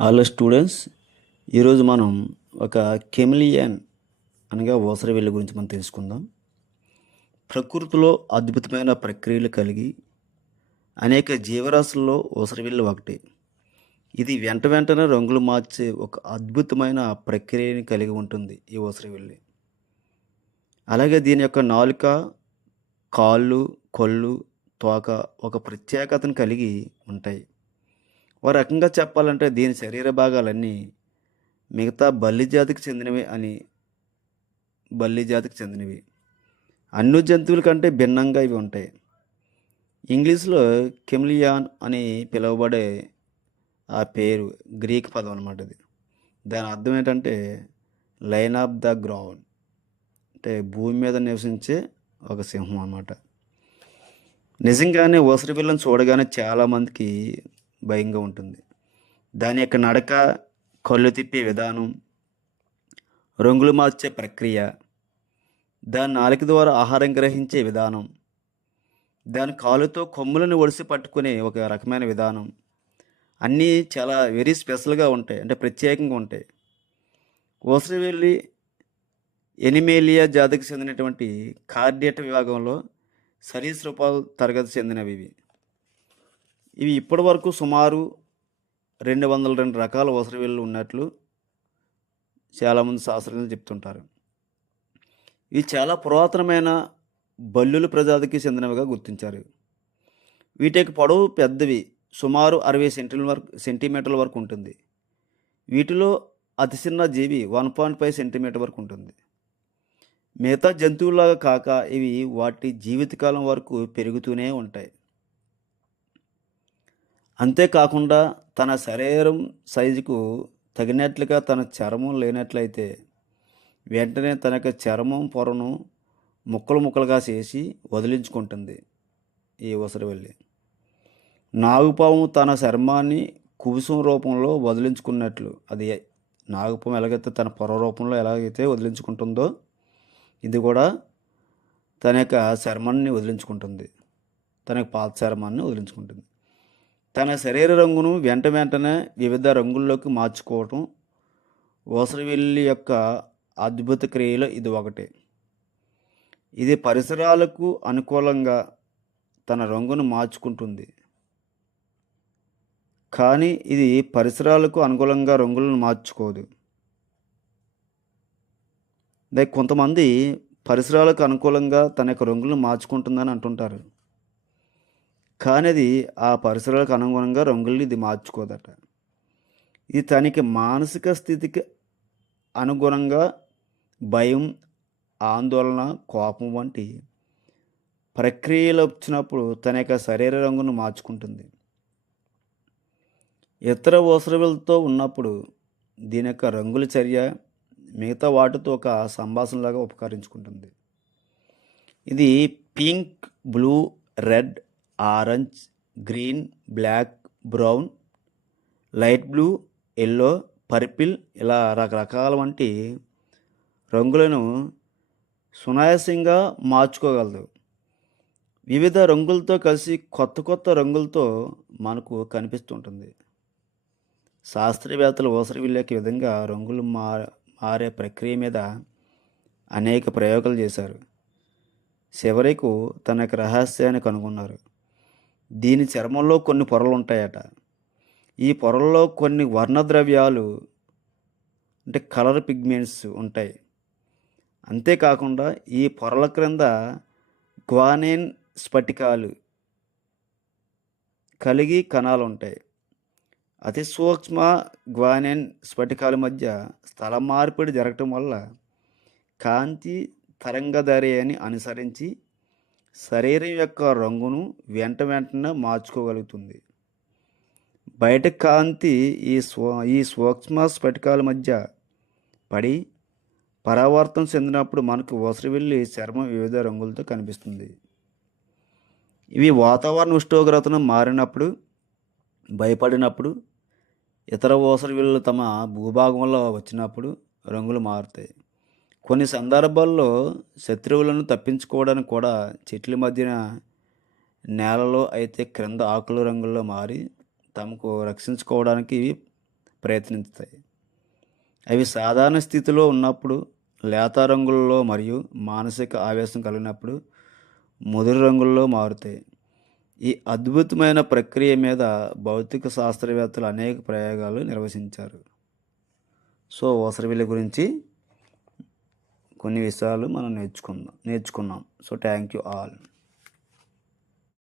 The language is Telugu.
హలో స్టూడెంట్స్ ఈరోజు మనం ఒక కెమిలియన్ అనగా ఓసరవెల్లి గురించి మనం తెలుసుకుందాం. ప్రకృతిలో అద్భుతమైన ప్రక్రియలు కలిగి అనేక జీవరాశుల్లో ఓసరవెల్లి ఒకటి. ఇది వెంట వెంటనే రంగులు మార్చే ఒక అద్భుతమైన ప్రక్రియని కలిగి ఉంటుంది ఈ ఓసరవెల్లి. అలాగే దీని యొక్క నాలుక కాళ్ళు కొళ్ళు తోక ఒక ప్రత్యేకతను కలిగి ఉంటాయి. ఓ రకంగా చెప్పాలంటే దీని శరీర భాగాలన్నీ మిగతా బల్లి జాతికి చెందినవి అని బల్లి జాతికి చెందినవి. అన్ని జంతువుల కంటే భిన్నంగా ఇవి ఉంటాయి. ఇంగ్లీష్లో కెమిలియాన్ అని పిలువబడే ఆ పేరు గ్రీక్ పదం అనమాట ఇది దాని అర్థం ఏంటంటే లైన్ ఆఫ్ ద గ్రౌండ్ అంటే భూమి మీద నివసించే ఒక సింహం అనమాట నిజంగానే ఓసరి పిల్లని చూడగానే చాలామందికి భయంగా ఉంటుంది. దాని యొక్క నడక కళ్ళు తిప్పే విధానం రంగులు మార్చే ప్రక్రియ దాని నాలుక ద్వారా ఆహారం గ్రహించే విధానం దాని కాలుతో కొమ్ములను ఒడిసి పట్టుకునే ఒక రకమైన విధానం అన్నీ చాలా వెరీ స్పెషల్గా ఉంటాయి. అంటే ప్రత్యేకంగా ఉంటాయి. ఓసరివెల్లి ఎనిమేలియా జాతికి చెందినటువంటి కార్డియట్ విభాగంలో సరీసృపాలు తరగతి చెందినవి ఇవి. ఇవి ఇప్పటి వరకు సుమారు రెండు వందల రెండు రకాల ఓసరవెల్లు ఉన్నట్లు చాలామంది శాస్త్రజ్ఞులు చెప్తుంటారు. ఇవి చాలా పురాతనమైన బల్లుల ప్రజాతికి చెందినవిగా గుర్తించారు. వీటికి పొడవు పెద్దవి సుమారు అరవై సెంటీ వరకు సెంటీమీటర్ల వరకు ఉంటుంది. వీటిలో అతి చిన్న జీవి వన్ పాయింట్ ఫైవ్ సెంటీమీటర్ వరకు ఉంటుంది. మిగతా జంతువులాగా కాక ఇవి వాటి జీవితకాలం వరకు పెరుగుతూనే ఉంటాయి. అంతేకాకుండా తన శరీరం సైజుకు తగినట్లుగా తన చర్మం లేనట్లయితే వెంటనే తన యొక్క చర్మం పొరను ముక్కలు ముక్కలుగా చేసి వదిలించుకుంటుంది ఈ ఉసరవెల్లి. నాగుపాము తన చర్మాన్ని కుబుసం రూపంలో వదిలించుకున్నట్లు అది నాగుపాము ఎలాగైతే తన పొర రూపంలో ఎలాగైతే వదిలించుకుంటుందో ఇది కూడా తన యొక్క చర్మాన్ని వదిలించుకుంటుంది. తన యొక్క పాత చర్మాన్ని వదిలించుకుంటుంది. తన శరీర రంగును వెంట వెంటనే వివిధ రంగుల్లోకి మార్చుకోవటం ఓసరవెల్లి యొక్క అద్భుత క్రియలో ఇది ఒకటి. ఇది పరిసరాలకు అనుకూలంగా తన రంగును మార్చుకుంటుంది. కానీ ఇది పరిసరాలకు అనుకూలంగా రంగులను మార్చుకోదు. లైక్ కొంతమంది పరిసరాలకు అనుకూలంగా తన యొక్క రంగులను మార్చుకుంటుందని అంటుంటారు. కానీ అది ఆ పరిసరాలకు అనుగుణంగా రంగుల్ని ఇది మార్చుకోదట. ఇది తనకి మానసిక స్థితికి అనుగుణంగా భయం ఆందోళన కోపం వంటి ప్రక్రియలు వచ్చినప్పుడు తన యొక్క శరీర రంగును మార్చుకుంటుంది. ఇతర ఓసరవులతో ఉన్నప్పుడు దీని యొక్క రంగుల చర్య మిగతా వాటితో ఒక సంభాషణలాగా ఉపకరించుకుంటుంది. ఇది pink blue red orange green black brown light blue yellow purple ఇలా రకరకాల వంటి రంగులను సునాయాసంగా మార్చుకోగలదు. వివిధ రంగులతో కలిసి కొత్త కొత్త రంగులతో మనకు కనిపిస్తుంటుంది. శాస్త్రవేత్తలు ఓసరవిల్లేక విధంగా రంగులు మా మారే ప్రక్రియ మీద అనేక ప్రయోగాలు చేశారు. చివరకు తన యొక్క రహస్యాన్ని కనుగొన్నారు. దీని చర్మంలో కొన్ని పొరలు ఉంటాయట ఈ పొరల్లో కొన్ని వర్ణద్రవ్యాలు అంటే కలర్ పిగ్మెంట్స్ ఉంటాయి. అంతేకాకుండా ఈ పొరల క్రింద గ్వానేన్ స్ఫటికాలు కలిగి కణాలు ఉంటాయి అతి సూక్ష్మ గ్వానెన్ స్ఫటికాల మధ్య స్థల మార్పిడి జరగటం వల్ల కాంతి తరంగధరి అనుసరించి శరీరం యొక్క రంగును వెంట వెంటనే మార్చుకోగలుగుతుంది. బయట కాంతి ఈ స్వ ఈ సూక్ష్మ స్ఫటికాల మధ్య పడి పరావర్తనం చెందినప్పుడు మనకు ఒసరవెల్లి చర్మం వివిధ రంగులతో కనిపిస్తుంది. ఇవి వాతావరణ ఉష్ణోగ్రతను మారినప్పుడు భయపడినప్పుడు ఇతర ఓసరి విల్లు తమ భూభాగంలో వచ్చినప్పుడు రంగులు మారుతాయి. కొన్ని సందర్భాల్లో శత్రువులను తప్పించుకోవడానికి కూడా చెట్ల మధ్యన నేలలో అయితే క్రింద ఆకుల రంగుల్లో మారి తమకు రక్షించుకోవడానికి ఇవి ప్రయత్నిస్తాయి. అవి సాధారణ స్థితిలో ఉన్నప్పుడు లేత రంగుల్లో మరియు మానసిక ఆవేశం కలిగినప్పుడు ముదురు రంగుల్లో మారుతాయి. ఈ అద్భుతమైన ప్రక్రియ మీద భౌతిక శాస్త్రవేత్తలు అనేక ప్రయోగాలు నిర్వహించారు. సో ఓసరవిల్లి గురించి కొన్ని విషయాలు మనం నేర్చుకుందాం నేర్చుకున్నాం. So thank you all